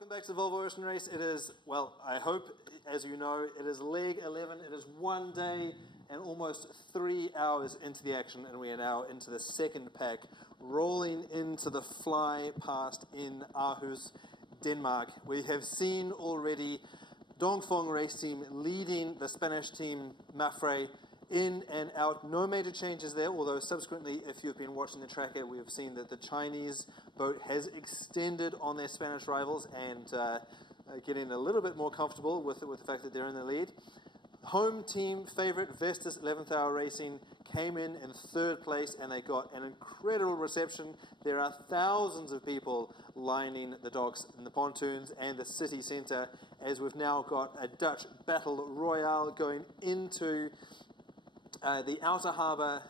Welcome back to the Volvo Ocean Race. It is, well, I hope, as you know, it is leg 11. It is 1 day and almost 3 hours into the action, and we are now into the second pack, rolling into the fly past in Aarhus, Denmark. We have seen already Dongfeng race team leading the Spanish team Mafre in and out. No major changes there, although subsequently, if you've been watching the tracker, we have seen that the Chinese boat has extended on their Spanish rivals and getting a little bit more comfortable with the fact that they're in the lead. Home team favorite Vestas 11th Hour Racing came in third place, and they got an incredible reception. There are thousands of people lining the docks and the pontoons and the city centre, as we've now got a Dutch battle royale going into the outer harbour.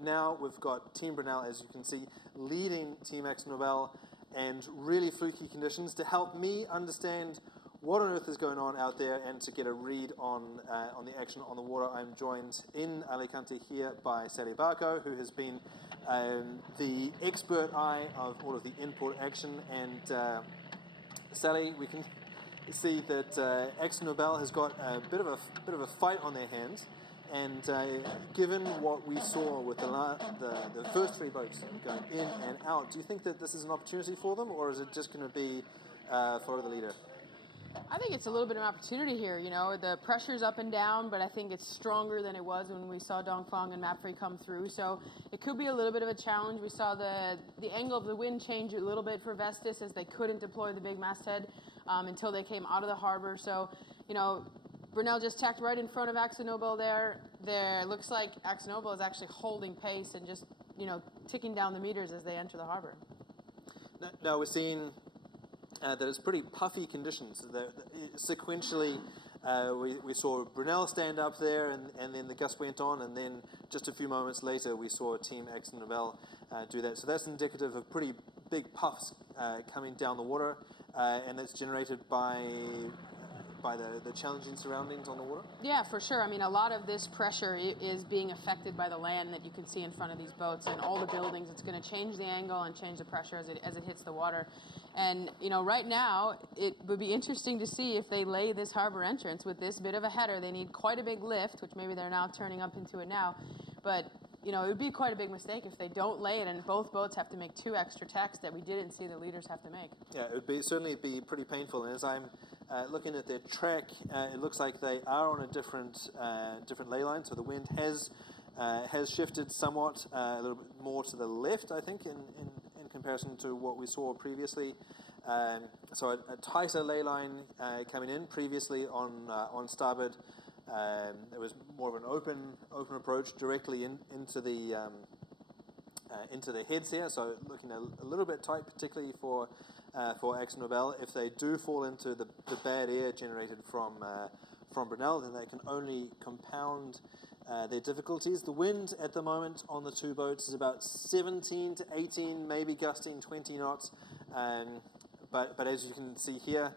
Now we've got Team Brunel, as you can see, leading Team AkzoNobel, and really fluky conditions. To help me understand what on earth is going on out there and to get a read on the action on the water, I'm joined in Alicante here by Sally Barco, who has been the expert eye of all of the import action. And Sally, we can see that AkzoNobel has got a bit of a fight on their hands. And given what we saw with the first three boats going in and out, do you think that this is an opportunity for them, or is it just going to be follow the leader? I think it's a little bit of an opportunity here. You know, the pressure's up and down, but I think it's stronger than it was when we saw Dongfeng and Mapfre come through. So it could be a little bit of a challenge. We saw the angle of the wind change a little bit for Vestas, as they couldn't deploy the big masthead until they came out of the harbor. So, you know, Brunel just tacked right in front of AkzoNobel there. It looks like AkzoNobel is actually holding pace and just, you know, ticking down the meters as they enter the harbor. Now we're seeing that it's pretty puffy conditions. Sequentially, we saw Brunel stand up there, and then the gust went on, and then just a few moments later we saw Team AkzoNobel do that. So that's indicative of pretty big puffs coming down the water, and that's generated by the challenging surroundings on the water? Yeah, for sure. I mean, a lot of this pressure is being affected by the land that you can see in front of these boats and all the buildings. It's going to change the angle and change the pressure as it hits the water. And, you know, right now, it would be interesting to see if they lay this harbor entrance with this bit of a header. They need quite a big lift, which maybe they're now turning up into it now. But, you know, it would be quite a big mistake if they don't lay it, and both boats have to make two extra tacks that we didn't see the leaders have to make. Yeah, it would certainly be pretty painful. And as I'm looking at their track, it looks like they are on a different ley line. So the wind has shifted somewhat, a little bit more to the left, I think, in comparison to what we saw previously. So a tighter ley line coming in. Previously on starboard, there was more of an open approach directly into the heads here. So looking a little bit tight, particularly for AkzoNobel. If they do fall into the bad air generated from Brunel, then they can only compound their difficulties. The wind at the moment on the two boats is about 17 to 18, maybe gusting 20 knots. But as you can see here,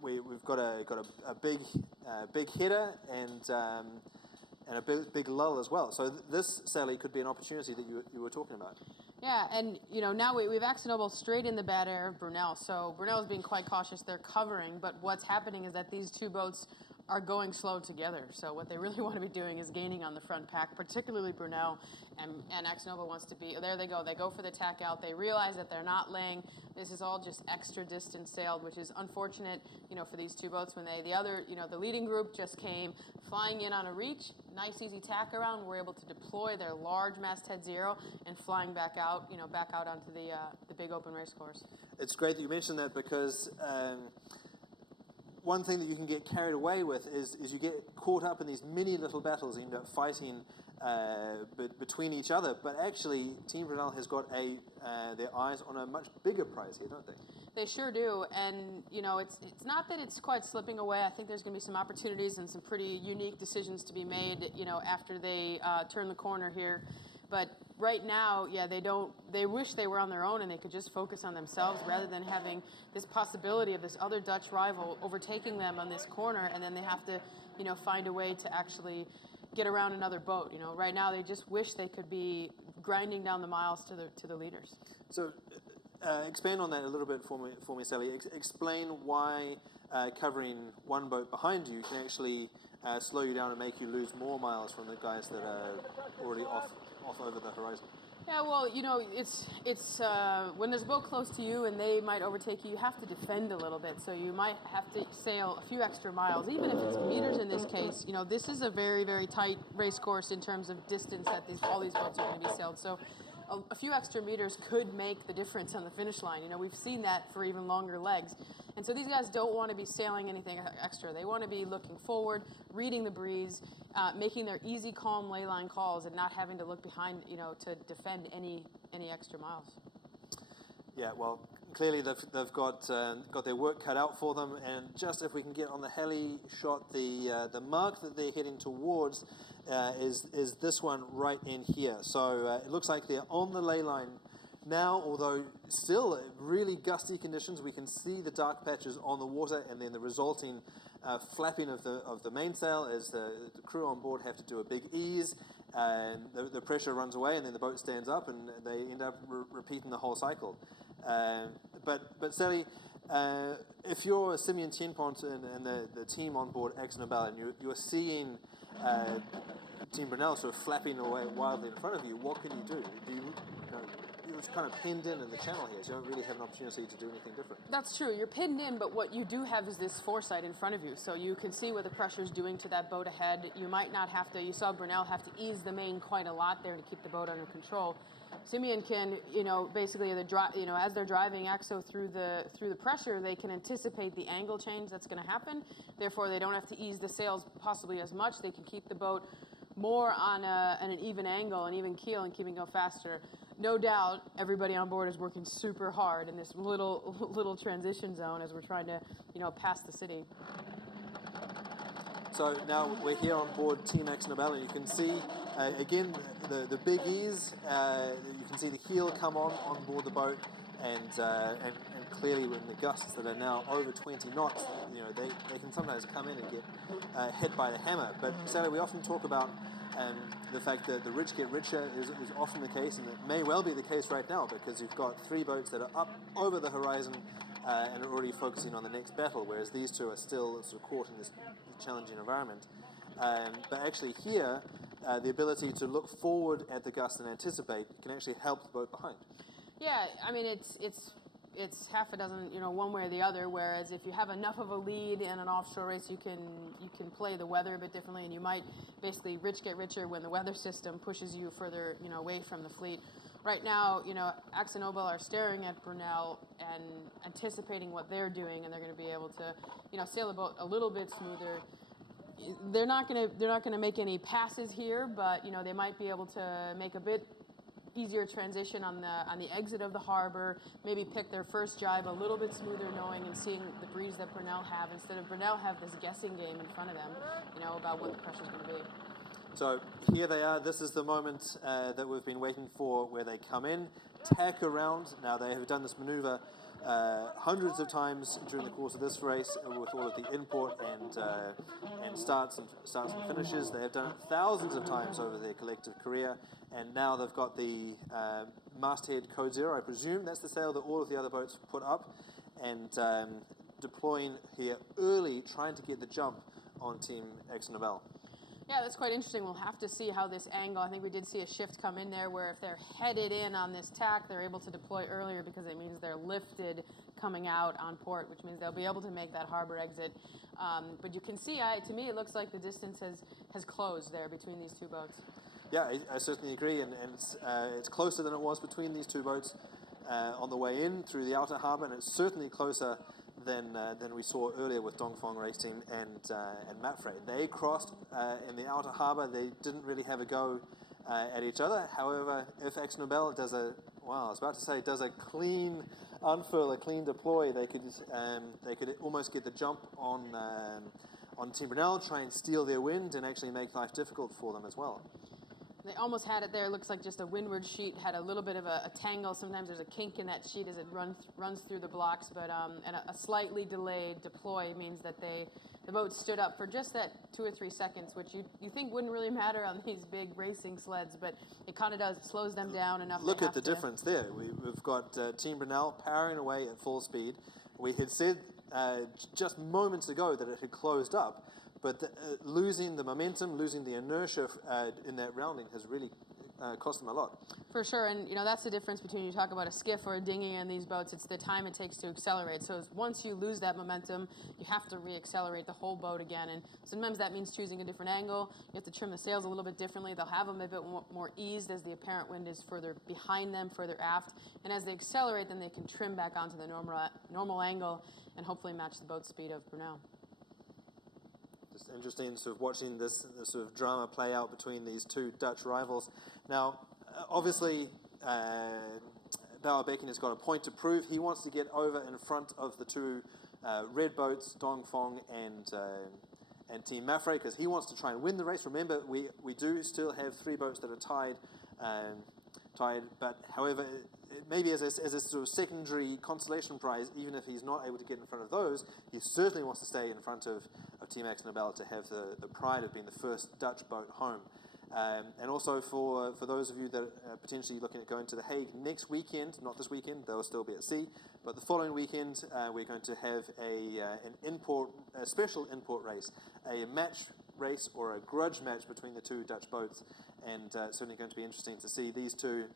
we've got a big header and a big lull as well. So this, Sally, could be an opportunity that you were talking about. Yeah, and you know, now we've AkzoNobel straight in the bad air of Brunel. So Brunel is being quite cautious. They're covering, but what's happening is that these two boats are going slow together. So what they really want to be doing is gaining on the front pack, particularly Brunel, and AkzoNobel wants to be, there they go for the tack out. They realize that they're not laying. This is all just extra distance sailed, which is unfortunate, you know, for these two boats when the leading group just came flying in on a reach, nice easy tack around, were able to deploy their large masthead zero and flying back out onto the big open race course. It's great that you mentioned that, because one thing that you can get carried away with is you get caught up in these mini little battles and you end up fighting between each other. But actually, Team Brunel has got their eyes on a much bigger prize here, don't they? They sure do. And, you know, it's not that it's quite slipping away. I think there's going to be some opportunities and some pretty unique decisions to be made, you know, after they turn the corner here. But right now, yeah, they wish they were on their own and they could just focus on themselves rather than having this possibility of this other Dutch rival overtaking them on this corner, and then they have to, you know, find a way to actually get around another boat. You know, right now they just wish they could be grinding down the miles to the leaders. So expand on that a little bit for me, Sally. Explain why covering one boat behind you can actually slow you down and make you lose more miles from the guys that are already off over the horizon. Yeah, well, it's when there's a boat close to you and they might overtake you, you have to defend a little bit. So you might have to sail a few extra miles, even if it's meters in this case. This is a very, very tight race course in terms of distance that all these boats are going to be sailed. So a few extra meters could make the difference on the finish line. We've seen that for even longer legs. And so these guys don't want to be sailing anything extra. They want to be looking forward, reading the breeze, making their easy, calm ley line calls, and not having to look behind, to defend any extra miles. Yeah, well, clearly they've got their work cut out for them. And just if we can get on the heli shot, the mark that they're heading towards is this one right in here. So it looks like they're on the ley line now, although still really gusty conditions. We can see the dark patches on the water, and then the resulting flapping of the mainsail as the crew on board have to do a big ease, and the pressure runs away, and then the boat stands up, and they end up repeating the whole cycle. But Sally, if you're Simeon Tienpont and the team on board AkzoNobel, and you're seeing Team Brunel sort of flapping away wildly in front of you, what can you do? You're kind of pinned in the channel here, so you don't really have an opportunity to do anything different. That's true. You're pinned in, but what you do have is this foresight in front of you, so you can see what the pressure's doing to that boat ahead. You might not have to. You saw Brunel have to ease the main quite a lot there to keep the boat under control. Simeon can, basically, as they're driving Akzo through the pressure, they can anticipate the angle change that's going to happen. Therefore, they don't have to ease the sails possibly as much. They can keep the boat more on an even angle, an even keel, and keeping it go faster. No doubt, everybody on board is working super hard in this little transition zone as we're trying to, pass the city. So now we're here on board Team AkzoNobel, and you can see again the big ease. You can see the heel come on board the boat, and clearly in the gusts that are now over 20 knots, they can sometimes come in and get hit by the hammer. But Sally, we often talk about the fact that the rich get richer is often the case, and it may well be the case right now, because you've got three boats that are up over the horizon and are already focusing on the next battle, whereas these two are still sort of caught in this challenging environment. But actually here, the ability to look forward at the gust and anticipate can actually help the boat behind. Yeah, I mean, it's half a dozen, one way or the other, whereas if you have enough of a lead in an offshore race, you can play the weather a bit differently, and you might basically rich get richer when the weather system pushes you further, away from the fleet. Right now, AkzoNobel are staring at Brunel and anticipating what they're doing, and they're going to be able to, sail the boat a little bit smoother. They're not going to make any passes here, but they might be able to make a bit easier transition on the exit of the harbor, maybe pick their first jibe a little bit smoother, knowing and seeing the breeze that Brunel have, instead of Brunel have this guessing game in front of them, about what the pressure's going to be. So here they are. This is the moment that we've been waiting for, where they come in, tack around. Now they have done this maneuver hundreds of times during the course of this race, with all of the import and starts and finishes. They have done it thousands of times over their collective career, and now they've got the masthead code 0. I presume that's the sail that all of the other boats put up, and deploying here early, trying to get the jump on Team AkzoNobel. Yeah, that's quite interesting. We'll have to see how this angle, I think we did see a shift come in there, where if they're headed in on this tack, they're able to deploy earlier, because it means they're lifted coming out on port, which means they'll be able to make that harbor exit. But you can see, to me, it looks like the distance has closed there between these two boats. Yeah, I certainly agree, and it's closer than it was between these two boats on the way in through the outer harbour, and it's certainly closer than we saw earlier with Dongfeng Race Team and Mapfre. They crossed in the outer harbour. They didn't really have a go at each other. However, if AkzoNobel does a clean unfurl, a clean deploy, they could almost get the jump on Team Brunel, try and steal their wind, and actually make life difficult for them as well. They almost had it there. It looks like just a windward sheet had a little bit of a tangle. Sometimes there's a kink in that sheet as it runs through the blocks. But and a slightly delayed deploy means that the boat stood up for just that 2 or 3 seconds, which you think wouldn't really matter on these big racing sleds, but it kind of does. It slows them down enough. Look at the difference there. We've got Team Brunel powering away at full speed. We had said just moments ago that it had closed up, but losing the momentum, losing the inertia in that rounding has really cost them a lot. For sure, and that's the difference between you talk about a skiff or a dinghy and these boats. It's the time it takes to accelerate. So once you lose that momentum, you have to re-accelerate the whole boat again, and sometimes that means choosing a different angle. You have to trim the sails a little bit differently. They'll have them a bit more eased as the apparent wind is further behind them, further aft, and as they accelerate, then they can trim back onto the normal angle and hopefully match the boat speed of Brunel. Just interesting sort of watching this sort of drama play out between these two Dutch rivals. Now, obviously, Bauer-Becken has got a point to prove. He wants to get over in front of the two red boats, Dongfeng and Team Mafre, because he wants to try and win the race. Remember, we do still have 3 boats that are tied, but however, maybe as a sort of secondary consolation prize, even if he's not able to get in front of those, he certainly wants to stay in front of Team AkzoNobel to have the pride of being the first Dutch boat home. And also for those of you that are potentially looking at going to The Hague next weekend, not this weekend, they'll still be at sea, but the following weekend we're going to have a special import race, a match race or a grudge match between the two Dutch boats, and certainly going to be interesting to see these two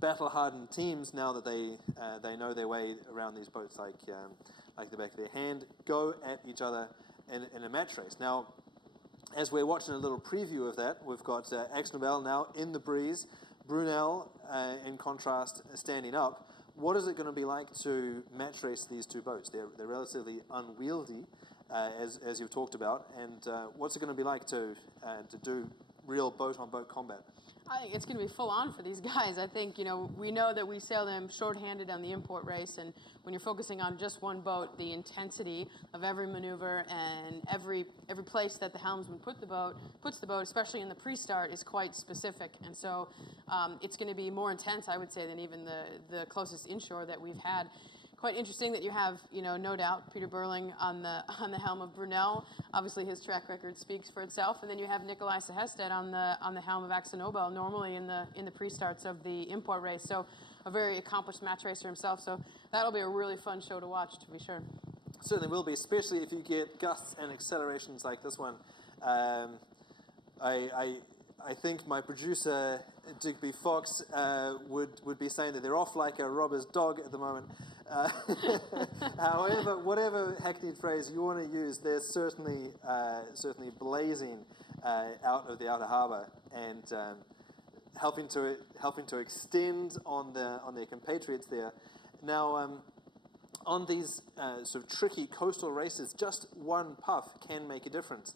battle-hardened teams, now that they know their way around these boats like the back of their hand, go at each other in a match race. Now, as we're watching a little preview of that, we've got AkzoNobel now in the breeze, Brunel, in contrast, standing up. What is it going to be like to match race these two boats? They're relatively unwieldy, as you've talked about, and what's it going to be like to do real boat-on-boat combat? I think it's going to be full on for these guys. I think, we know that we sail them short-handed on the import race, and when you're focusing on just one boat, the intensity of every maneuver and every place that the helmsman puts the boat, especially in the pre-start, is quite specific. And so it's going to be more intense, I would say, than even the closest inshore that we've had. Quite interesting that you have, no doubt, Peter Burling on the helm of Brunel. Obviously, his track record speaks for itself. And then you have Nikolai Sehested on the helm of AkzoNobel, normally in the pre-starts of the import race. So a very accomplished match racer himself. So that'll be a really fun show to watch, to be sure. Certainly will be, especially if you get gusts and accelerations like this one. I think my producer, Digby Fox, would be saying that they're off like a robber's dog at the moment. However, whatever hackneyed phrase you want to use, they're certainly blazing out of the outer harbour and helping to extend on their compatriots there. Now, on these sort of tricky coastal races, just one puff can make a difference.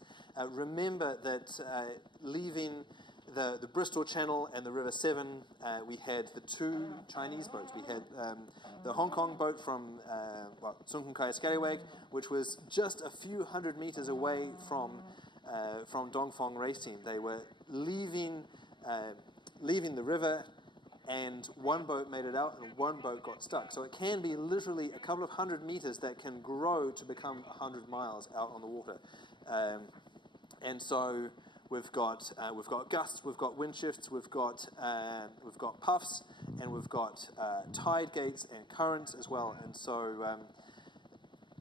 Remember that leaving the Bristol Channel and the River Severn, we had the 2 Chinese boats. We had the Hong Kong boat from Scallywag, which was just a few hundred meters away from Dongfeng race team. They were leaving the river, and one boat made it out and one boat got stuck. So it can be literally a couple of hundred meters that can grow to become 100 miles out on the water. And so we've got gusts, we've got wind shifts, we've got puffs, and we've got tide gates and currents as well. And so,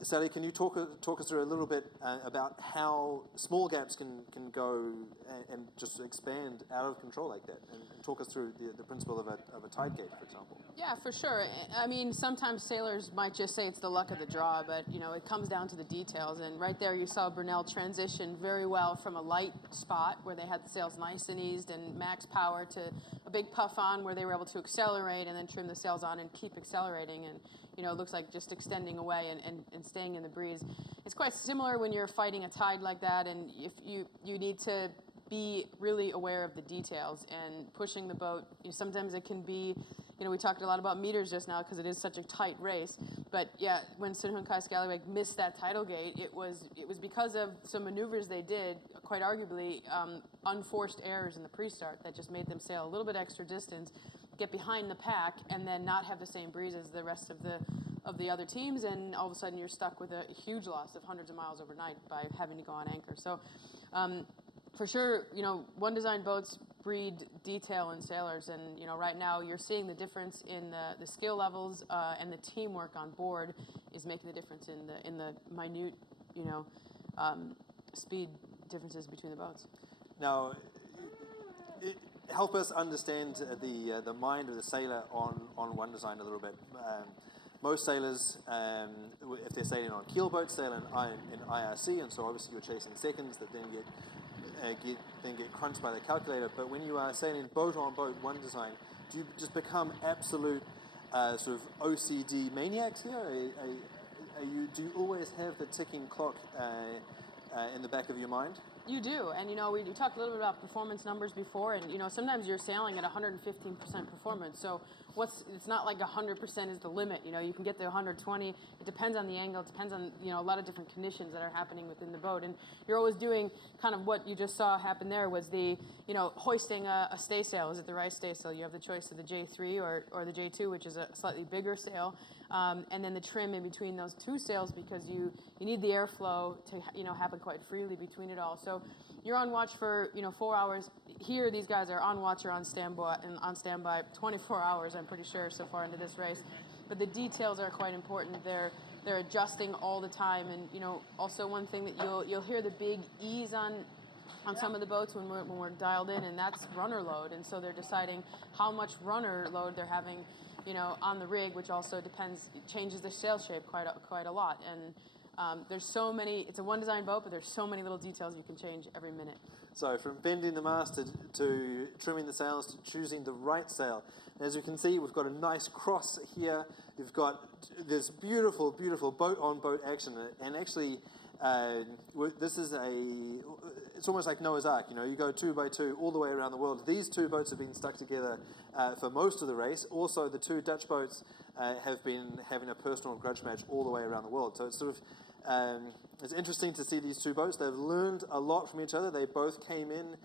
Sally, can you talk us through a little bit about how small gaps can go and just expand out of control like that, and talk us through the principle of a tide gate, for example? Yeah, for sure. I mean, sometimes sailors might just say it's the luck of the draw, but it comes down to the details. And right there, you saw Brunel transition very well from a light spot where they had the sails nice and eased and max power to a big puff on where they were able to accelerate and then trim the sails on and keep accelerating. And it looks like just extending away and staying in the breeze. It's quite similar when you're fighting a tide like that, and if you need to be really aware of the details and pushing the boat. Sometimes it can be, we talked a lot about meters just now because it is such a tight race. But yeah, when Sun Hun Kai Scallywag missed that tidal gate, it was because of some maneuvers they did quite arguably unforced errors in the pre-start that just made them sail a little bit extra distance, get behind the pack, and then not have the same breeze as the rest of the other teams, and all of a sudden you're stuck with a huge loss of hundreds of miles overnight by having to go on anchor. So for sure, one design boats breed detail in sailors, and right now you're seeing the difference in the skill levels and the teamwork on board is making the difference in the minute speed differences between the boats. Now, help us understand the mind of the sailor on one design a little bit. Most sailors, if they're sailing on keel boats, sail in IRC, and so obviously you're chasing seconds that then get crunched by the calculator. But when you are sailing boat on boat one design, do you just become absolute sort of OCD maniacs here? Do you always have the ticking clock in the back of your mind? You do, and we talked a little bit about performance numbers before, and sometimes you're sailing at 115% performance. So it's not like 100% is the limit. You can get to 120. It depends on the angle. It depends on a lot of different conditions that are happening within the boat, and you're always doing kind of what you just saw happen there was the hoisting a staysail. Is it the right staysail? You have the choice of the J3 or the J2, which is a slightly bigger sail, and then the trim in between those two sails because you need the airflow to happen quite freely between it all. So you're on watch for 4 hours. Here, these guys are on watch or on standby 24 hours. I'm pretty sure so far into this race, but the details are quite important. They're adjusting all the time, and also one thing that you'll hear the big E's on some of the boats when we're dialed in, and that's runner load. And so they're deciding how much runner load they're having, on the rig, which also changes the sail shape quite a lot. And there's so many. It's a one design boat, but there's so many little details you can change every minute. So from bending the mast to trimming the sails to choosing the right sail. As you can see, we've got a nice cross here. You've got this beautiful, beautiful boat-on-boat action. And actually, this is it's almost like Noah's Ark. You go 2 by 2 all the way around the world. These two boats have been stuck together for most of the race. Also, the two Dutch boats have been having a personal grudge match all the way around the world. So it's sort of it's interesting to see these two boats. They've learned a lot from each other. They both came in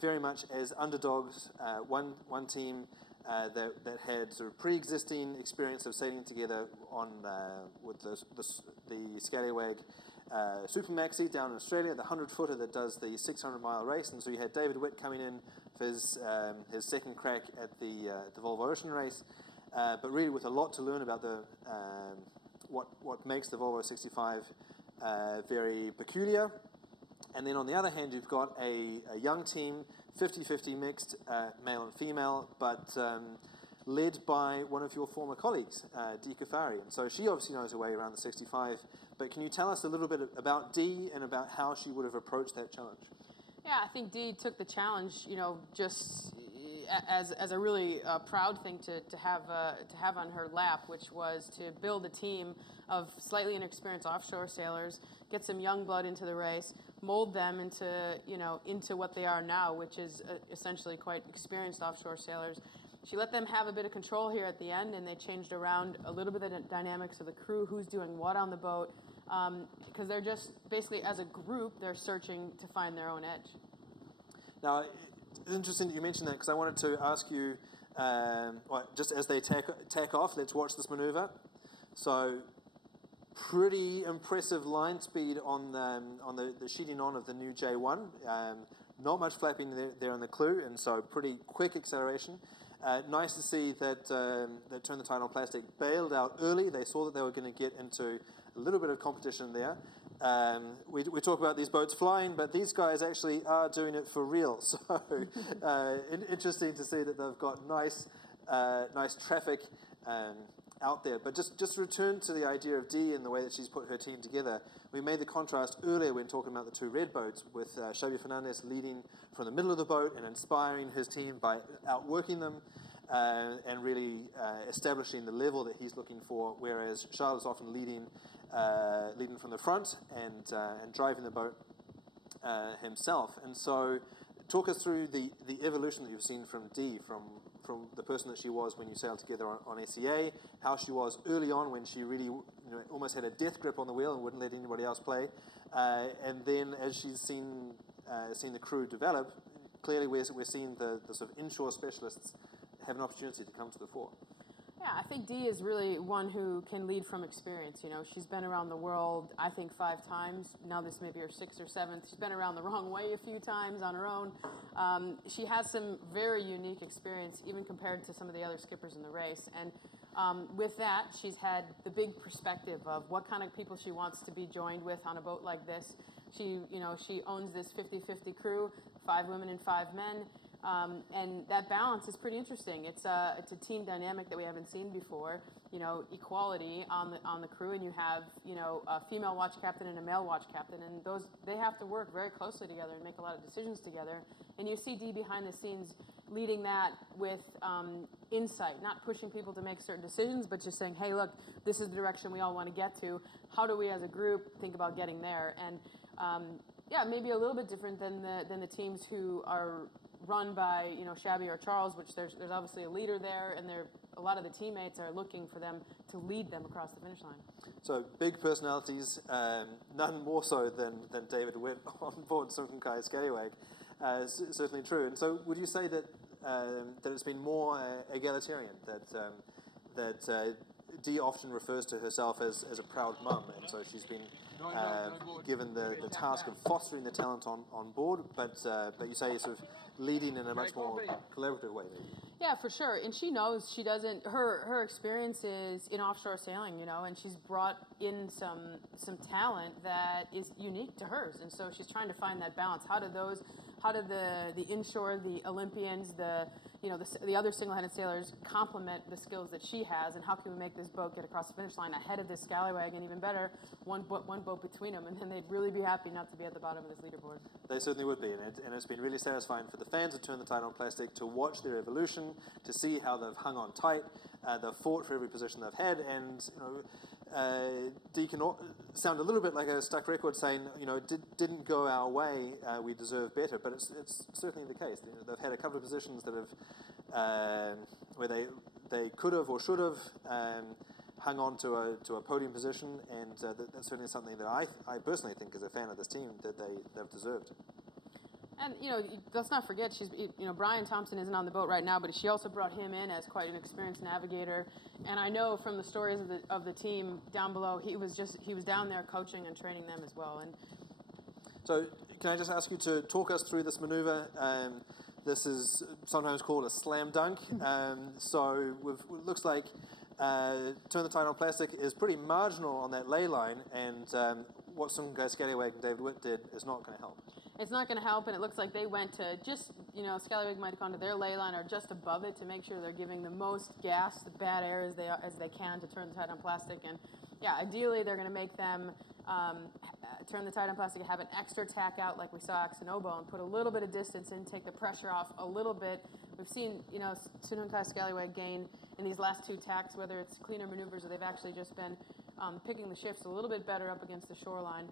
very much as underdogs. One team that had sort of pre-existing experience of sailing together with the Scallywag Super Maxi down in Australia, the 100-footer that does the 600-mile race. And so you had David Witt coming in for his second crack at the Volvo Ocean race, but really with a lot to learn about what makes the Volvo 65 very peculiar. And then on the other hand, you've got a young team, 50-50 mixed, male and female, but led by one of your former colleagues, Dee Kafari. And so she obviously knows her way around the 65, but can you tell us a little bit about Dee and about how she would have approached that challenge? Yeah, I think Dee took the challenge, just as a really proud thing to have on her lap, which was to build a team of slightly inexperienced offshore sailors, get some young blood into the race, mold them into what they are now, which is essentially quite experienced offshore sailors. She let them have a bit of control here at the end, and they changed around a little bit of the dynamics of the crew, who's doing what on the boat, because they're just basically, as a group, they're searching to find their own edge. Now, it's interesting that you mentioned that, because I wanted to ask you, just as they tack off, let's watch this maneuver. So, pretty impressive line speed on the sheeting on of the new J1. Not much flapping there on the clue, and so pretty quick acceleration. Nice to see that Turn the Tide on Plastic bailed out early. They saw that they were going to get into a little bit of competition there. We talk about these boats flying, but these guys actually are doing it for real. So interesting to see that they've got nice traffic out there. But just to return to the idea of Dee and the way that she's put her team together, we made the contrast earlier when talking about the two red boats, with Xavier Fernandez leading from the middle of the boat and inspiring his team by outworking them and really establishing the level that he's looking for, whereas Charles is often leading from the front and driving the boat himself. And so talk us through the evolution that you've seen from Dee, from the person that she was when you sailed together on SEA, how she was early on when she really almost had a death grip on the wheel and wouldn't let anybody else play, and then as she's seen the crew develop, clearly we're seeing the sort of inshore specialists have an opportunity to come to the fore. Yeah, I think Dee is really one who can lead from experience. She's been around the world, I think, 5 times. Now this may be her 6th or 7th. She's been around the wrong way a few times on her own. She has some very unique experience, even compared to some of the other skippers in the race. And with that, she's had the big perspective of what kind of people she wants to be joined with on a boat like this. She owns this 50-50 crew, 5 women and 5 men. And that balance is pretty interesting. It's a team dynamic that we haven't seen before. Equality on the crew, and you have a female watch captain and a male watch captain, and they have to work very closely together and make a lot of decisions together. And you see Dee behind the scenes leading that with insight, not pushing people to make certain decisions, but just saying, hey, look, this is the direction we all want to get to. How do we as a group think about getting there? And yeah, maybe a little bit different than the teams who are run by Shabby or Charles, which there's obviously a leader there, and a lot of the teammates are looking for them to lead them across the finish line. So big personalities, none more so than David Witt on board Sunken-Kai Scallywag. Certainly true. And so would you say that it's been more egalitarian, that Dee often refers to herself as a proud mum, and so she's been given the task of fostering the talent on board, but you say sort of leading in a much more collaborative way, maybe. Yeah, for sure. And she knows she doesn't. Her experience is in offshore sailing, and she's brought in some talent that is unique to hers, and so she's trying to find that balance. How do the inshore, the Olympians, the other single-handed sailors complement the skills that she has, and how can we make this boat get across the finish line ahead of this Scallywag, and even better, one boat between them, and then they'd really be happy not to be at the bottom of this leaderboard. They certainly would be, and it's been really satisfying for the fans to turn the tide on plastic, to watch their evolution, to see how they've hung on tight, they've fought for every position they've had, and Dee can sound a little bit like a stuck record saying, didn't go our way, we deserve better, but it's certainly the case. They've had a couple of positions that have where they could have or should have hung on to a podium position, and that's certainly something that I personally think, as a fan of this team, that they've deserved. And let's not forget, Brian Thompson isn't on the boat right now, but she also brought him in as quite an experienced navigator. And I know from the stories of the team down below, he was down there coaching and training them as well. And so, can I just ask you to talk us through this maneuver? This is sometimes called a slam dunk. So it looks like Turn the Tide on Plastic is pretty marginal on that ley line, and what Sunken-Kai Scallywag and David Witt did is not going to help. It's not going to help, and it looks like they went to just, Scallywag might have gone to their ley line or just above it to make sure they're giving the most gas, the bad air as they can to turn the tide on plastic. And yeah, ideally they're going to make them turn the tide on plastic, have an extra tack out like we saw AkzoNobel, and put a little bit of distance in, take the pressure off a little bit. We've seen, Sunken-Kai Scallywag gain in these last 2 tacks, whether it's cleaner maneuvers or they've actually just been picking the shifts a little bit better up against the shoreline.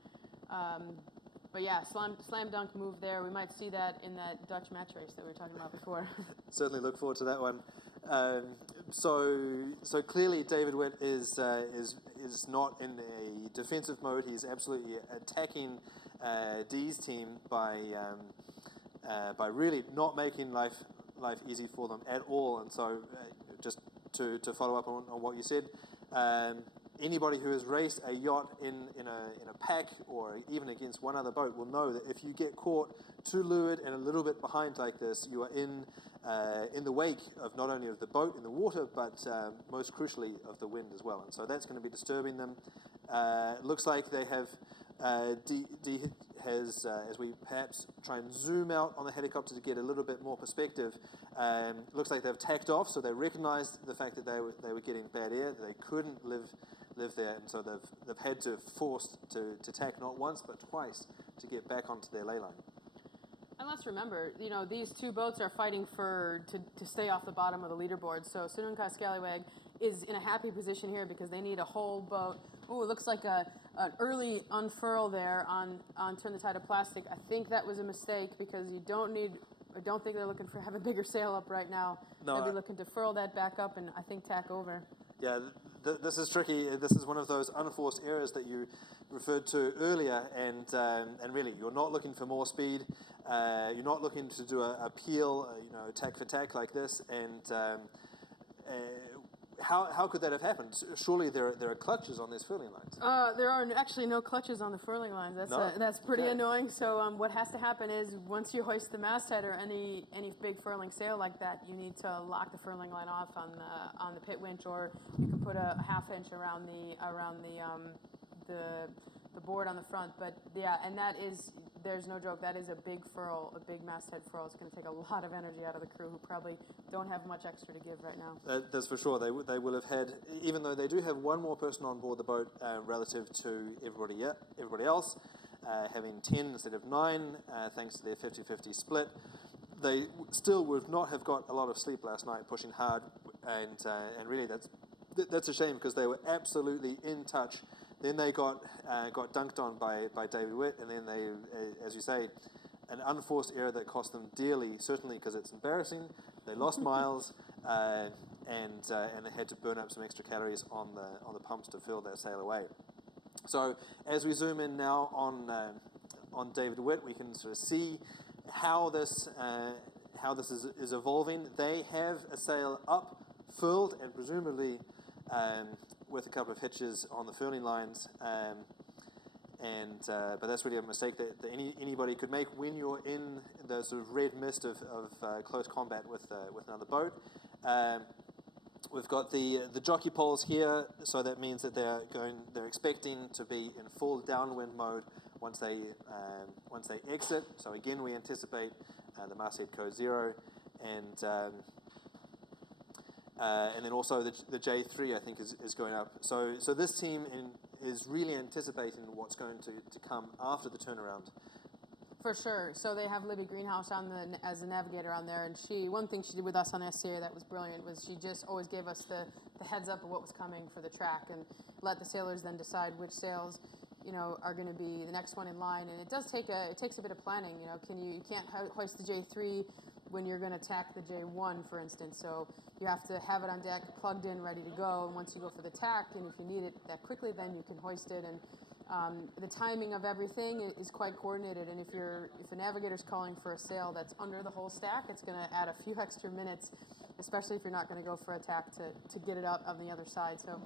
But yeah, slam dunk move there. We might see that in that Dutch match race that we were talking about before. Certainly look forward to that one. So clearly David Witt is not in a defensive mode. He's absolutely attacking Dee's team by really not making life easy for them at all. And so just to follow up on what you said, anybody who has raced a yacht in a pack or even against one other boat will know that if you get caught too leeward and a little bit behind like this, you are in the wake of not only of the boat in the water, but most crucially of the wind as well. And so that's going to be disturbing them. It looks like they have Dee has, as we perhaps try and zoom out on the helicopter to get a little bit more perspective, looks like they've tacked off, so they recognized the fact that they were getting bad air, that they couldn't live there, and so they've had to force to tack not once but twice to get back onto their ley line. And let's remember, these 2 boats are fighting to stay off the bottom of the leaderboard. So Sunken-Kai Scallywag is in a happy position here because they need a whole boat. Ooh, it looks like a an early unfurl there on turn the tide of plastic. I think that was a mistake because you don't need. I don't think they're looking for have a bigger sail up right now. No, They'll be looking to furl that back up and I think tack over. Yeah, this is tricky. This is one of those unforced errors that you referred to earlier, and really, you're not looking for more speed. You're not looking to do a peel, tack for tack like this. And how could that have happened? Surely there are clutches on these furling lines. There are actually no clutches on the furling lines. That's pretty annoying. So what has to happen is once you hoist the masthead or any big furling sail like that, you need to lock the furling line off on the pit winch, or you can put a half inch around the board on the front. But yeah, and there's no joke. That is a big furl, a big masthead furl. It's going to take a lot of energy out of the crew who probably don't have much extra to give right now. That's for sure. They will have had, even though they do have one more person on board the boat relative to everybody else, having 10 instead of 9, thanks to their 50-50 split. They still would not have got a lot of sleep last night, pushing hard, and really that's a shame because they were absolutely in touch. Then they got dunked on by David Witt, and then they, as you say, an unforced error that cost them dearly, certainly because it's embarrassing. They lost miles, and they had to burn up some extra calories on the pumps to fill their sail away. So as we zoom in now on David Witt, we can sort of see how this is evolving. They have a sail up, furled, and presumably with a couple of hitches on the furling lines, but that's really a mistake that anybody could make when you're in the sort of red mist of close combat with another boat. We've got the jockey poles here, so that means that they're expecting to be in full downwind mode once they exit. So again, we anticipate the masthead code 0, and then also the J3 I think is going up. So this team is really anticipating what's going to come after the turnaround. For sure. So they have Libby Greenhouse as the navigator on there, and one thing she did with us on SCA that was brilliant was she just always gave us the heads up of what was coming for the track and let the sailors then decide which sails are going to be the next one in line. And it takes a bit of planning. You can't hoist the J3 when you're going to tack the J1, for instance. So you have to have it on deck, plugged in, ready to go. And once you go for the tack, and if you need it that quickly, then you can hoist it. And the timing of everything is quite coordinated. And if a navigator's calling for a sail that's under the whole stack, it's going to add a few extra minutes, especially if you're not going to go for a tack to get it up on the other side. So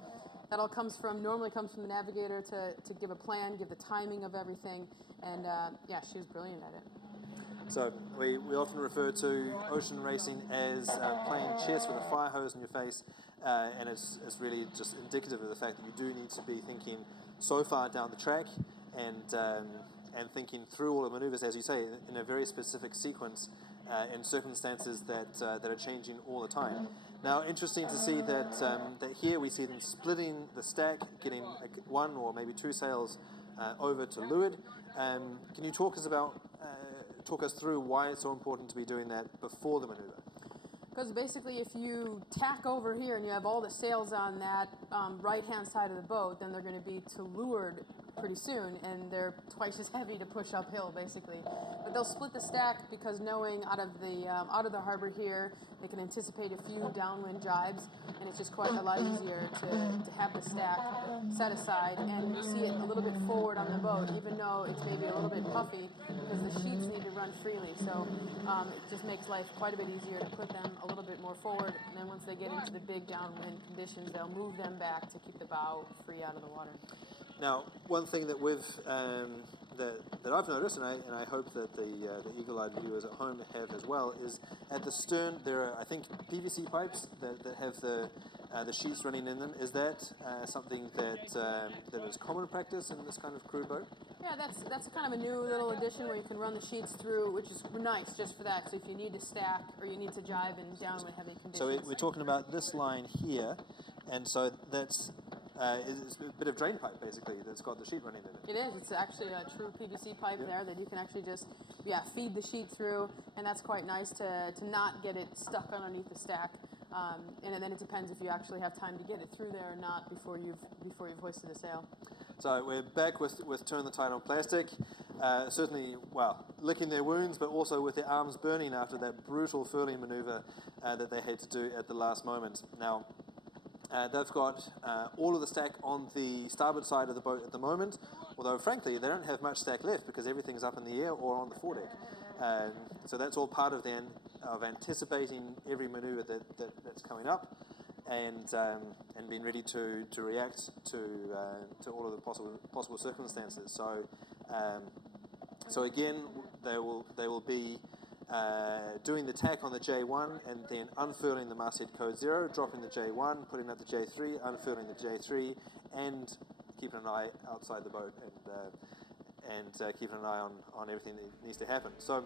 that all normally comes from the navigator to give a plan, give the timing of everything. And yeah, she was brilliant at it. So we often refer to ocean racing as playing chess with a fire hose in your face, and it's really just indicative of the fact that you do need to be thinking so far down the track and thinking through all the maneuvers, as you say, in a very specific sequence in circumstances that are changing all the time. Now, interesting to see that here we see them splitting the stack, getting one or maybe two sails over to leeward. Can you talk us through why it's so important to be doing that before the maneuver? Because basically if you tack over here and you have all the sails on that right-hand side of the boat, then they're going to be to leeward pretty soon, and they're twice as heavy to push uphill, basically. But they'll split the stack because knowing out of the harbor here, they can anticipate a few downwind jibes, and it's just quite a lot easier to have the stack set aside, and you see it a little bit forward on the boat, even though it's maybe a little bit puffy, because the sheets need to run freely. So it just makes life quite a bit easier to put them a little bit more forward, and then once they get into the big downwind conditions, they'll move them back to keep the bow free out of the water. Now, one thing that we've that I've noticed, and I hope that the eagle-eyed viewers at home have as well, is at the stern there are, I think, PVC pipes that have the sheets running in them. Is that something that is common practice in this kind of crude boat? Yeah, that's kind of a new little addition where you can run the sheets through, which is nice just for that. So if you need to stack or you need to jibe in downwind heavy conditions. So we're talking about this line here, and so that's. It's a bit of drain pipe, basically, that's got the sheet running in it. It is. It's actually a true PVC pipe there that you can actually just feed the sheet through, and that's quite nice to not get it stuck underneath the stack. And then it depends if you actually have time to get it through there or not before you've hoisted the sail. So we're back with Turn the Tide on Plastic. Certainly, well, licking their wounds, but also with their arms burning after that brutal furling manoeuvre that they had to do at the last moment. Now, they've got all of the stack on the starboard side of the boat at the moment, although frankly they don't have much stack left because everything's up in the air or on the foredeck. So that's all part of anticipating every manoeuvre that's coming up, and being ready to react to all of the possible circumstances. So again, they will be doing the tack on the J1 and then unfurling the masthead code 0, dropping the J1, putting up the J3, unfurling the J3, and keeping an eye outside the boat and keeping an eye on everything that needs to happen. So,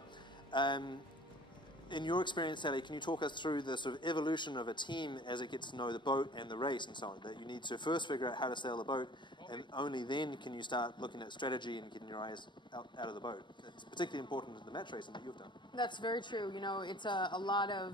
in your experience, Sally, can you talk us through the sort of evolution of a team as it gets to know the boat and the race and so on? That you need to first figure out how to sail the boat, and only then can you start looking at strategy and getting your eyes out of the boat. It's particularly important in the match racing that you've done. That's very true. You know, it's a lot of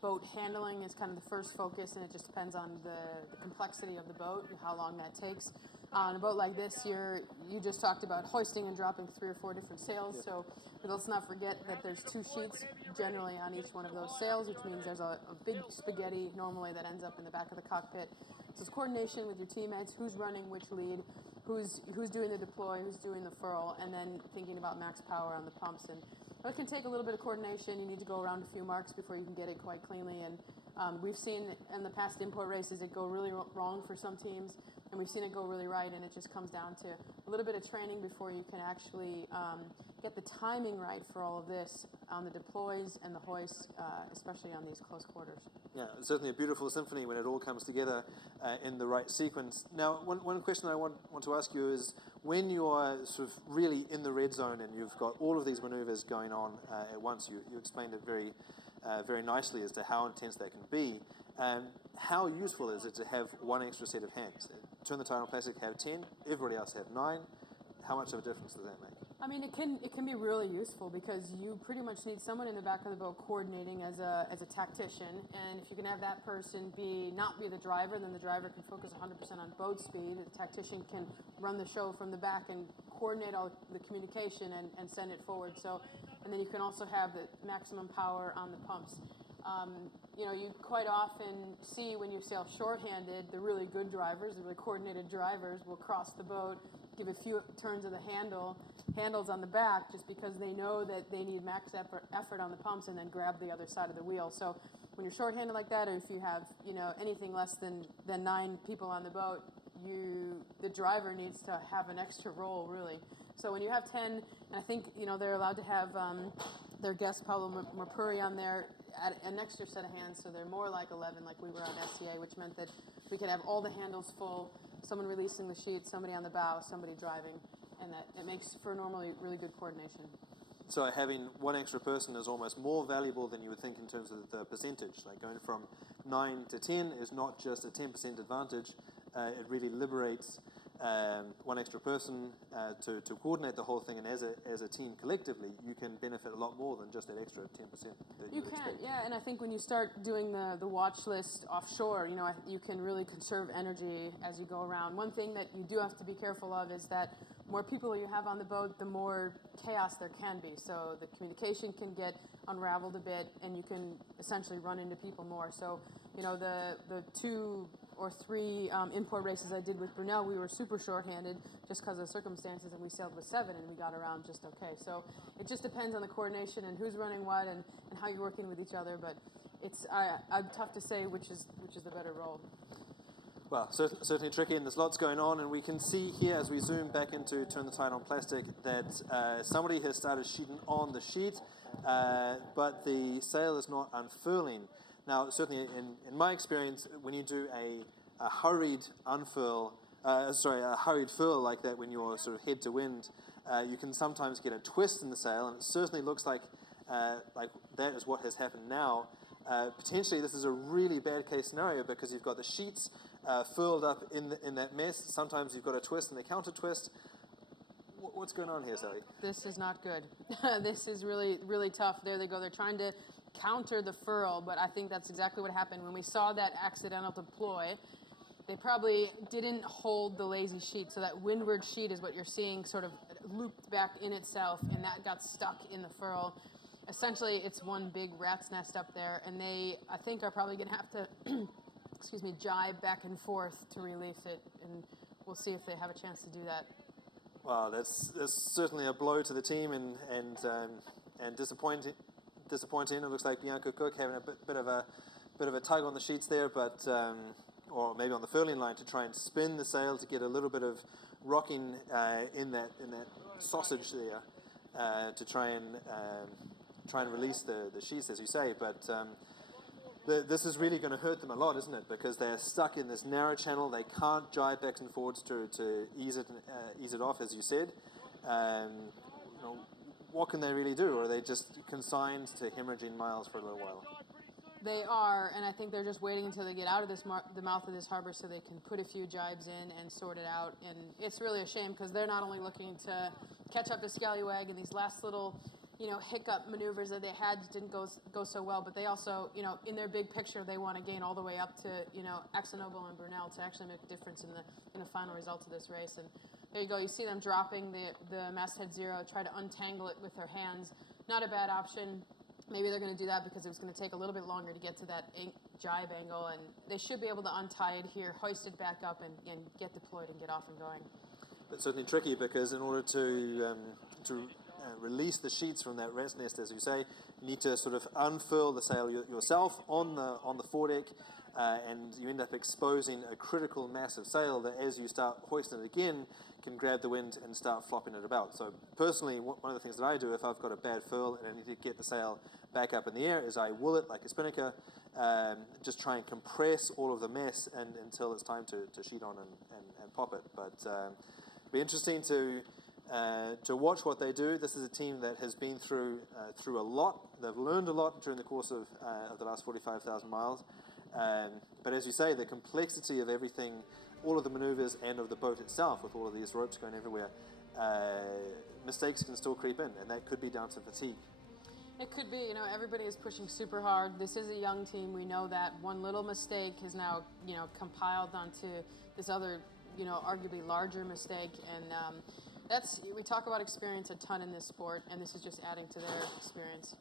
boat handling is kind of the first focus, and it just depends on the complexity of the boat and how long that takes. On a boat like this, you just talked about hoisting and dropping 3 or 4 different sails. Yep. So let's not forget that there's 2 sheets generally on each one of those sails, which means there's a big spaghetti normally that ends up in the back of the cockpit. So it's coordination with your teammates, who's running which lead, who's doing the deploy, who's doing the furl, and then thinking about max power on the pumps. And it can take a little bit of coordination. You need to go around a few marks before you can get it quite cleanly. And we've seen in the past import races it go really wrong for some teams, and we've seen it go really right, and it just comes down to a little bit of training before you can actually get the timing right for all of this on the deploys and the hoists, especially on these close quarters. Yeah, it's certainly a beautiful symphony when it all comes together in the right sequence. Now, one question I want to ask you is, when you are sort of really in the red zone and you've got all of these maneuvers going on at once, you explained it very nicely as to how intense that can be. How useful is it to have one extra set of hands? Turn the Tide on Plastic have 10, everybody else have 9. How much of a difference does that make? I mean, it can be really useful because you pretty much need someone in the back of the boat coordinating as a tactician, and if you can have that person not be the driver, then the driver can focus 100% on boat speed. The tactician can run the show from the back and coordinate all the communication and send it forward. So, and then you can also have the maximum power on the pumps. You quite often see when you sail shorthanded, the really good drivers, the really coordinated drivers will cross the boat, give a few turns of the handles on the back just because they know that they need max effort on the pumps, and then grab the other side of the wheel. So when you're shorthanded like that, or if you have anything less than 9 people on the boat, the driver needs to have an extra role really. So when you have 10, and I think they're allowed to have their guest Pablo Mapuri on there, add an extra set of hands, so they're more like 11, like we were on SCA, which meant that we could have all the handles full, someone releasing the sheet, somebody on the bow, somebody driving, and that it makes for normally really good coordination. So having one extra person is almost more valuable than you would think in terms of the percentage. Like going from 9 to 10 is not just a 10% advantage, it really liberates one extra person to coordinate the whole thing, and as a team collectively, you can benefit a lot more than just that extra 10% that you can, expect. Yeah, and I think when you start doing the watch list offshore, you can really conserve energy as you go around. One thing that you do have to be careful of is that more people you have on the boat, the more chaos there can be. So the communication can get unraveled a bit, and you can essentially run into people more. So, the 2 or 3 import races I did with Brunel, we were super shorthanded just because of the circumstances, and we sailed with 7, and we got around just okay. So it just depends on the coordination and who's running what and how you're working with each other. But it's tough to say which is the better role. Well, certainly tricky, and there's lots going on, and we can see here as we zoom back into Turn the Tide on Plastic that somebody has started sheeting on the sheet, but the sail is not unfurling. Now, certainly in my experience, when you do a hurried unfurl, a hurried furl like that, when you're sort of head to wind, you can sometimes get a twist in the sail, and it certainly looks like that is what has happened now. Potentially, this is a really bad case scenario because you've got the sheets furled up in that mess. Sometimes you've got a twist and a counter twist. What's going on here, Sally? This is not good. This is really, really tough. There they go. They're trying to counter the furl, but I think that's exactly what happened when we saw that accidental deploy. they probably didn't hold the lazy sheet. So that windward sheet is what you're seeing sort of looped back in itself, and that got stuck in the furl. Essentially, it's one big rat's nest up there, and they, I think, are probably going to have to, excuse me, jibe back and forth to release it, and we'll see if they have a chance to do that. Well, that's certainly a blow to the team, and disappointing. It looks like Bianca Cook having a bit of a tug on the sheets there, but or maybe on the furling line to try and spin the sail to get a little bit of rocking in that sausage there to try and release the sheets, as you say. But this is really going to hurt them a lot, isn't it? Because they're stuck in this narrow channel. They can't jibe back and forwards to ease it off, as you said. What can they really do? Or are they just consigned to hemorrhaging miles for a little while? They are, and I think they're just waiting until they get out of the mouth of this harbor so they can put a few jibes in and sort it out. And it's really a shame because they're not only looking to catch up to Scallywag and these last little, hiccup maneuvers that they had didn't go so well, but they also, in their big picture, they want to gain all the way up to, AkzoNobel and Brunel to actually make a difference in the final result of this race. And there you go. You see them dropping the masthead zero, try to untangle it with their hands. Not a bad option. Maybe they're going to do that because it was going to take a little bit longer to get to that jibe angle, and they should be able to untie it here, hoist it back up, and get deployed and get off and going. But certainly tricky because in order to release the sheets from that rat's nest, as you say, you need to sort of unfurl the sail yourself on the foredeck, and you end up exposing a critical mass of sail that, as you start hoisting it again, can grab the wind and start flopping it about. So personally, one of the things that I do if I've got a bad furl and I need to get the sail back up in the air is I wool it like a spinnaker, just try and compress all of the mess until it's time to sheet on and pop it. But it'll be interesting to watch what they do. This is a team that has been through a lot. They've learned a lot during the course of the last 45,000 miles. But as you say, the complexity of everything, all of the maneuvers and of the boat itself with all of these ropes going everywhere, mistakes can still creep in, and that could be down to fatigue. It could be. Everybody is pushing super hard. This is a young team. We know that one little mistake has now, compiled onto this other, arguably larger mistake. And we talk about experience a ton in this sport, and this is just adding to their experience.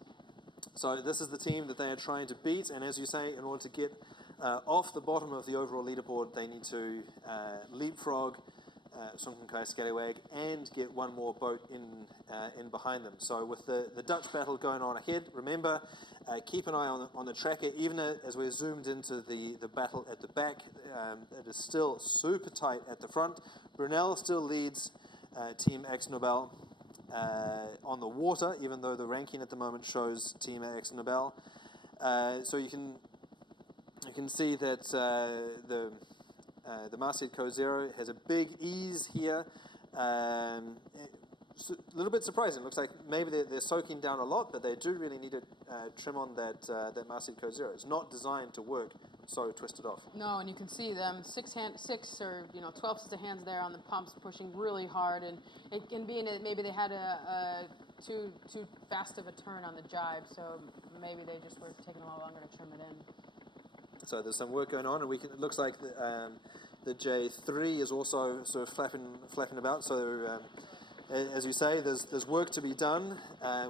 So this is the team that they are trying to beat, and as you say, in order to get off the bottom of the overall leaderboard, they need to leapfrog Scallywag and get one more boat in behind them. So with the Dutch battle going on ahead, remember, keep an eye on the tracker. Even as we're zoomed into the battle at the back, it is still super tight at the front. Brunel still leads Team AkzoNobel on the water, even though the ranking at the moment shows Team AkzoNobel. So you can see that the masthead code 0 has a big ease here. It's a little bit surprising. It looks like maybe they're soaking down a lot, but they do really need to trim on that masthead code 0. It's not designed to work so twisted off. No, and you can see them 6 or 12 sets of hands there on the pumps pushing really hard, and it can be in it. Maybe they had a too fast of a turn on the jibe, so maybe they just were taking a lot longer to trim it in. So there's some work going on, and it looks like the J3 is also sort of flapping about. So as you say, there's work to be done.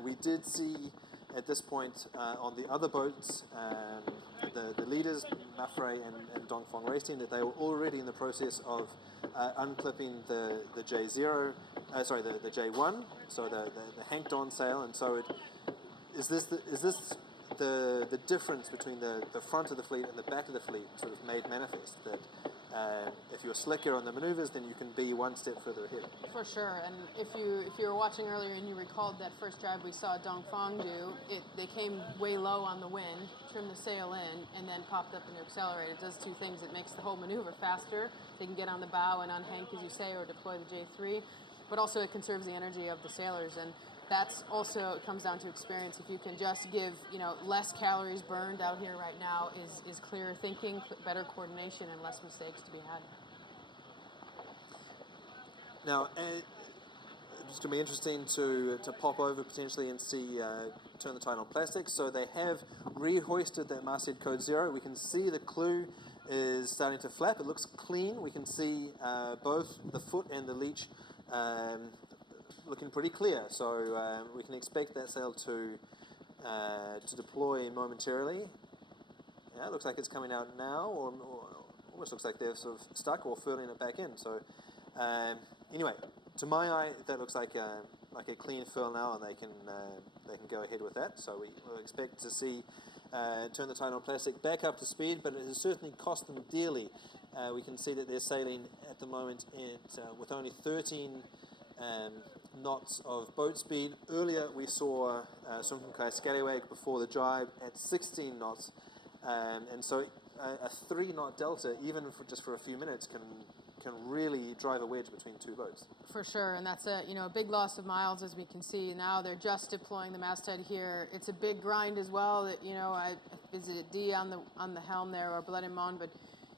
We did see at this point on the other boats, the leaders, Mafre and Dongfeng Racing, that they were already in the process of unclipping the J0, the J1, so the hanked-on sail. And so is this the difference between the front of the fleet and the back of the fleet sort of made manifest, that if you're slicker on the maneuvers, then you can be one step further ahead. For sure, and if you were watching earlier and you recalled that first drive we saw Dongfeng do, they came way low on the wind, trimmed the sail in, and then popped up into accelerate. It does two things. It makes the whole maneuver faster. They can get on the bow and unhank, as you say, or deploy the J3, but also it conserves the energy of the sailors, and that's also, it comes down to experience. If you can just give, less calories burned out here right now is clearer thinking, better coordination, and less mistakes to be had. Now, it's going to be interesting to pop over potentially and see, turn the tide on plastic. So they have rehoisted that masthead code 0. We can see the clue is starting to flap. It looks clean. We can see both the foot and the leech looking pretty clear. So we can expect that sail to deploy momentarily. Yeah, it looks like it's coming out now, or almost looks like they're sort of stuck or furling it back in. So anyway, to my eye, that looks like a clean furl now, and they can go ahead with that. So we will expect to see turn the tide on plastic back up to speed, but it has certainly cost them dearly. We can see that they're sailing at the moment with only 13 knots of boat speed. Earlier we saw Scallywag before the jibe at 16 knots, and so a 3-knot delta, even just for a few minutes, can really drive a wedge between two boats. For sure, and that's a big loss of miles, as we can see. Now they're just deploying the masthead here. It's a big grind as well. That I visited D on the helm there, or Blood and Mon, but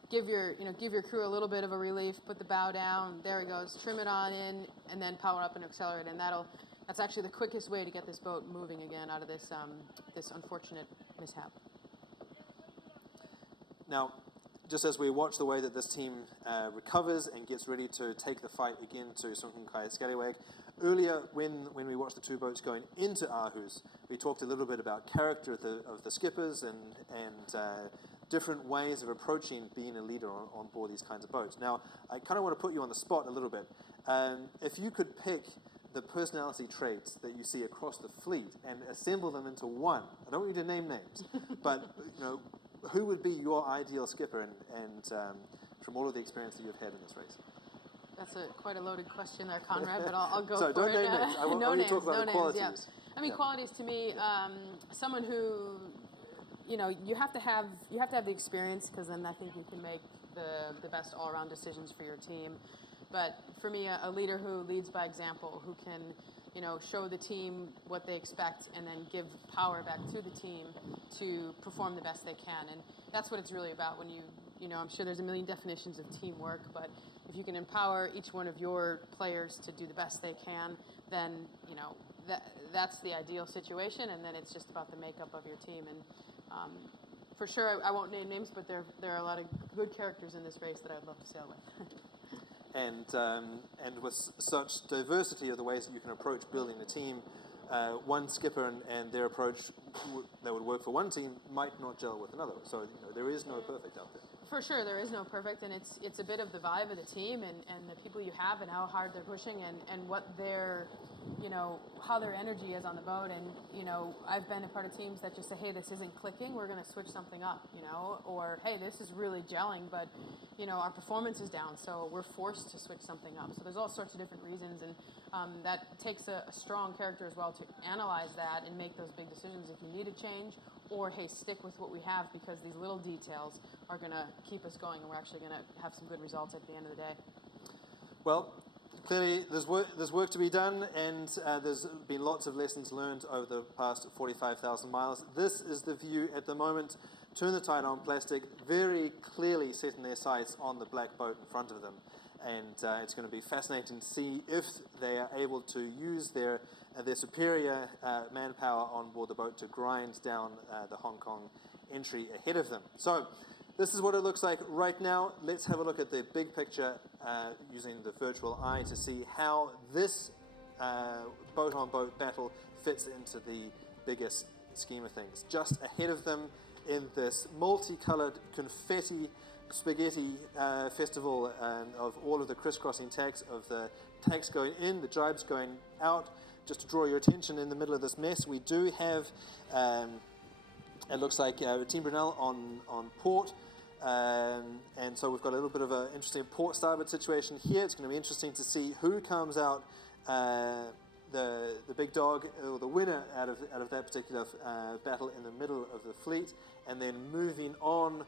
give your crew a little bit of a relief. Put the bow down. There it goes. Trim it on in, and then power up and accelerate. And that's actually the quickest way to get this boat moving again out of this this unfortunate mishap. Now, just as we watch the way that this team recovers and gets ready to take the fight again to Scallywag, earlier when we watched the two boats going into Aarhus, we talked a little bit about character of the skippers and different ways of approaching being a leader on board these kinds of boats. Now, I kind of want to put you on the spot a little bit. If you could pick the personality traits that you see across the fleet and assemble them into one, I don't want you to name names, but who would be your ideal skipper, and from all of the experience that you've had in this race? That's quite a loaded question there, Conrad, but I'll go so for it. Don't name names. I want you to talk about the qualities. Yeah. I mean, qualities to me, someone who, you have to have the experience, because then I think you can make the best all-around decisions for your team. But for me, a leader who leads by example, who can show the team what they expect and then give power back to the team to perform the best they can. And that's what it's really about when I'm sure there's a million definitions of teamwork, but if you can empower each one of your players to do the best they can, then, that's the ideal situation, and then it's just about the makeup of your team. And for sure, I won't name names, but there are a lot of good characters in this race that I'd love to sail with. And with such diversity of the ways that you can approach building a team, one skipper and their approach that would work for one team might not gel with another. So there is no perfect out there. For sure, there is no perfect, and it's a bit of the vibe of the team and the people you have and how hard they're pushing and what their how their energy is on the boat. And I've been a part of teams that just say, hey, this isn't clicking, we're going to switch something up, or hey, this is really gelling, but our performance is down, so we're forced to switch something up. So there's all sorts of different reasons, and that takes a strong character as well to analyze that and make those big decisions if you need a change, or hey, stick with what we have because these little details are going to keep us going, and we're actually going to have some good results at the end of the day. Well, clearly there's work to be done, and there's been lots of lessons learned over the past 45,000 miles. This is the view at the moment. Turn the tide on plastic, very clearly setting their sights on the black boat in front of them. And it's going to be fascinating to see if they are able to use their superior manpower on board the boat to grind down the Hong Kong entry ahead of them. So this is what it looks like right now. Let's have a look at the big picture using the virtual eye to see how this boat-on-boat battle fits into the biggest scheme of things. Just ahead of them in this multicolored confetti spaghetti festival of all of the crisscrossing tacks, of the tacks going in, the jibes going out. Just to draw your attention in the middle of this mess, we do have, it looks like Team Brunel on port, and so we've got a little bit of an interesting port starboard situation here. It's going to be interesting to see who comes out the big dog, or the winner out of that particular battle in the middle of the fleet, and then moving on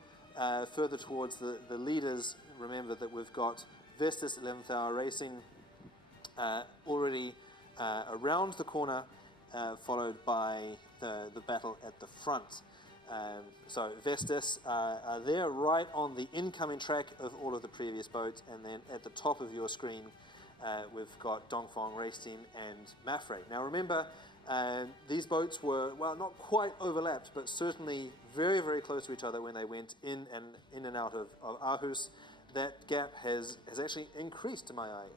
further towards the leaders. Remember that we've got Vestas 11th Hour Racing already around the corner, followed by the battle at the front. So Vestas are there right on the incoming track of all of the previous boats, and then at the top of your screen we've got Dongfang Race Team and Mafre. Now remember, These boats were, well, not quite overlapped, but certainly very, very close to each other when they went in and out of Aarhus. That gap has actually increased to my eye.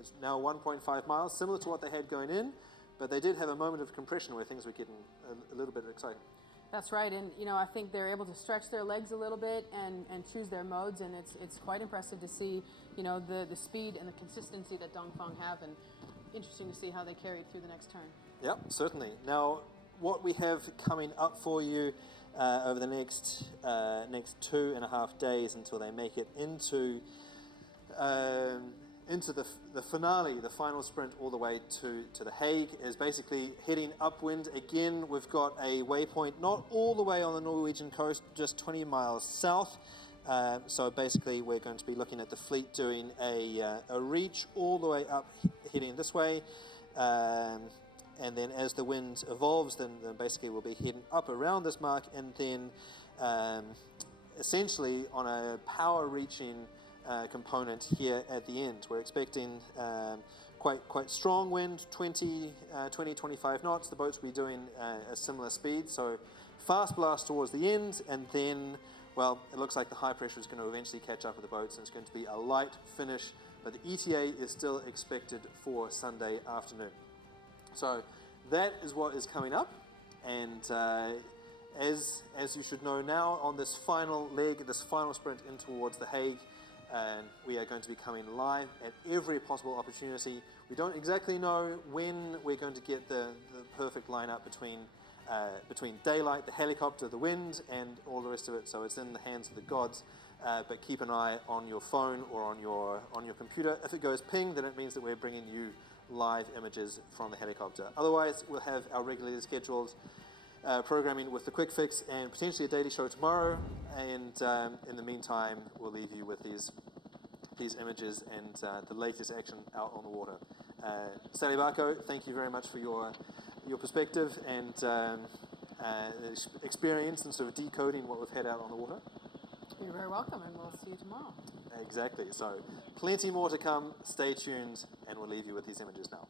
It's now 1.5 miles, similar to what they had going in, but they did have a moment of compression where things were getting a little bit exciting. That's right, and I think they're able to stretch their legs a little bit and choose their modes, and it's quite impressive to see the speed and the consistency that Dongfeng have, and interesting to see how they carry it through the next turn. Yep, certainly. Now, what we have coming up for you over the next 2.5 days until they make it into the finale, the final sprint all the way to The Hague, is basically heading upwind. Again, we've got a waypoint not all the way on the Norwegian coast, just 20 miles south. So basically we're going to be looking at the fleet doing a reach all the way up, heading this way. And then as the wind evolves, then basically we'll be heading up around this mark, and then essentially on a power reaching component here at the end. We're expecting quite strong wind, 20-25 knots. The boats will be doing a similar speed, so fast blast towards the end, and then, well, it looks like the high pressure is going to eventually catch up with the boats, and it's going to be a light finish, but the ETA is still expected for Sunday afternoon. So that is what is coming up, and as you should know now, on this final leg, this final sprint in towards The Hague, we are going to be coming live at every possible opportunity. We don't exactly know when we're going to get the perfect lineup between daylight, the helicopter, the wind, and all the rest of it, so it's in the hands of the gods. But keep an eye on your phone or on your computer. If it goes ping, then it means that we're bringing you live images from the helicopter. Otherwise, we'll have our regularly scheduled programming with the quick fix and potentially a daily show tomorrow. And in the meantime, we'll leave you with these images and the latest action out on the water. Scallywag, thank you very much for your perspective and experience and sort of decoding what we've had out on the water. You're very welcome, and we'll see you tomorrow. Exactly. So plenty more to come. Stay tuned, and we'll leave you with these images now.